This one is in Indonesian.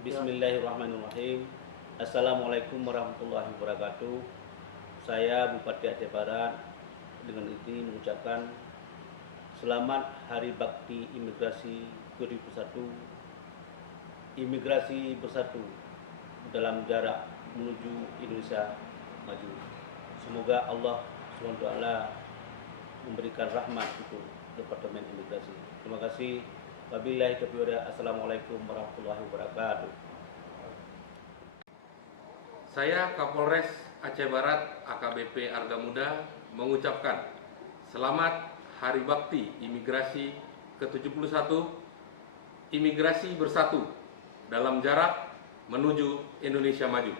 Bismillahirrahmanirrahim. Assalamualaikum warahmatullahi wabarakatuh. Saya Bupati Aceh Barat dengan ini mengucapkan selamat Hari Bakti Imigrasi 2021. Imigrasi bersatu dalam jarak menuju Indonesia maju. Semoga Allah SWT memberikan rahmat untuk Departemen Imigrasi. Terima kasih. Wabillahi taufiq. Assalamualaikum warahmatullahi wabarakatuh. Saya Kapolres Aceh Barat AKBP Arga Muda mengucapkan selamat Hari Bakti Imigrasi ke-71, Imigrasi Bersatu dalam jarak menuju Indonesia Maju.